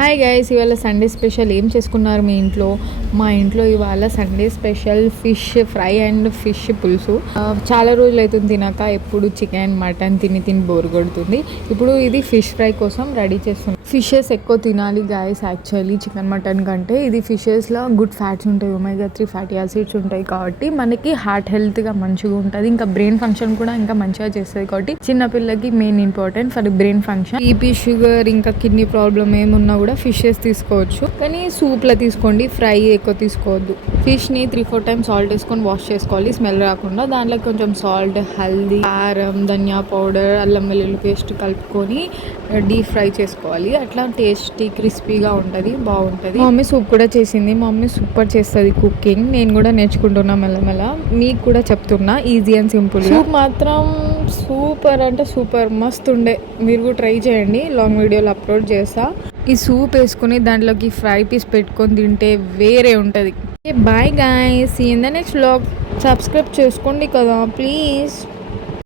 Hi guys, ఇవాళ Sunday special ఏం చేసుకున్నారు మీ ఇంట్లో? మా ఇంట్లో ఇవాళ Sunday special fish fry and fish పులుసు. చాలా రోజులు అవుతుంది తినాక. ఎప్పుడు చికెన్ మటన్ తిని తిని బోర్ కొడుతుంది. ఇప్పుడు ఇది ఫిష్ ఫ్రై కోసం రెడీ చేస్తున్నాం. ఫిషెస్ ఎక్కువ తినాలి గైస్, యాక్చువల్లీ చికెన్ మటన్ కంటే. ఇది ఫిషెస్లో గుడ్ ఫ్యాట్స్ ఉంటాయి, ఒమేగా 3 ఫ్యాటీ యాసిడ్స్ ఉంటాయి కాబట్టి మనకి హార్ట్ హెల్త్గా మంచిగా ఉంటుంది. ఇంకా బ్రెయిన్ ఫంక్షన్ కూడా ఇంకా మంచిగా చేస్తుంది కాబట్టి చిన్నపిల్లకి main important for brain function. BP, sugar, ఇంకా కిడ్నీ ప్రాబ్లమ్ ఏమున్నా కూడా ఫిషెస్ తీసుకోవచ్చు, కానీ సూప్లో తీసుకోండి, ఫ్రై ఎక్కువ తీసుకోవద్దు. ఫిష్ని 3-4 టైమ్స్ సాల్ట్ వేసుకొని వాష్ చేసుకోవాలి స్మెల్ రాకుండా. దాంట్లో కొంచెం సాల్ట్, హల్దీ, కారం, ధనియా పౌడర్, అల్లం వెల్లుల్లి పేస్ట్ కలుపుకొని డీప్ ఫ్రై చేసుకోవాలి. అట్లా టేస్టీ క్రిస్పీగా ఉంటుంది, బాగుంటుంది. మా మమ్మీ సూప్ కూడా చేసింది. మా మమ్మీ సూపర్ చేస్తుంది కుకింగ్. నేను కూడా నేర్చుకుంటున్నా మెల్లమెల్ల. మీకు కూడా చెప్తున్నా, ఈజీ అండ్ సింపుల్. సూప్ మాత్రం సూపర్ అంటే సూపర్ మస్తు ఉండే. మీరు కూడా ట్రై చేయండి, లాంగ్ వీడియోలు అప్లోడ్ చేస్తా. ఈ సూప్ వేసుకుని దాంట్లోకి ఫ్రై పీస్ పెట్టుకొని తింటే వేరే ఉంటుంది. Bye guys, see in the next vlog. Subscribe చేసుకోండి కదా ప్లీజ్.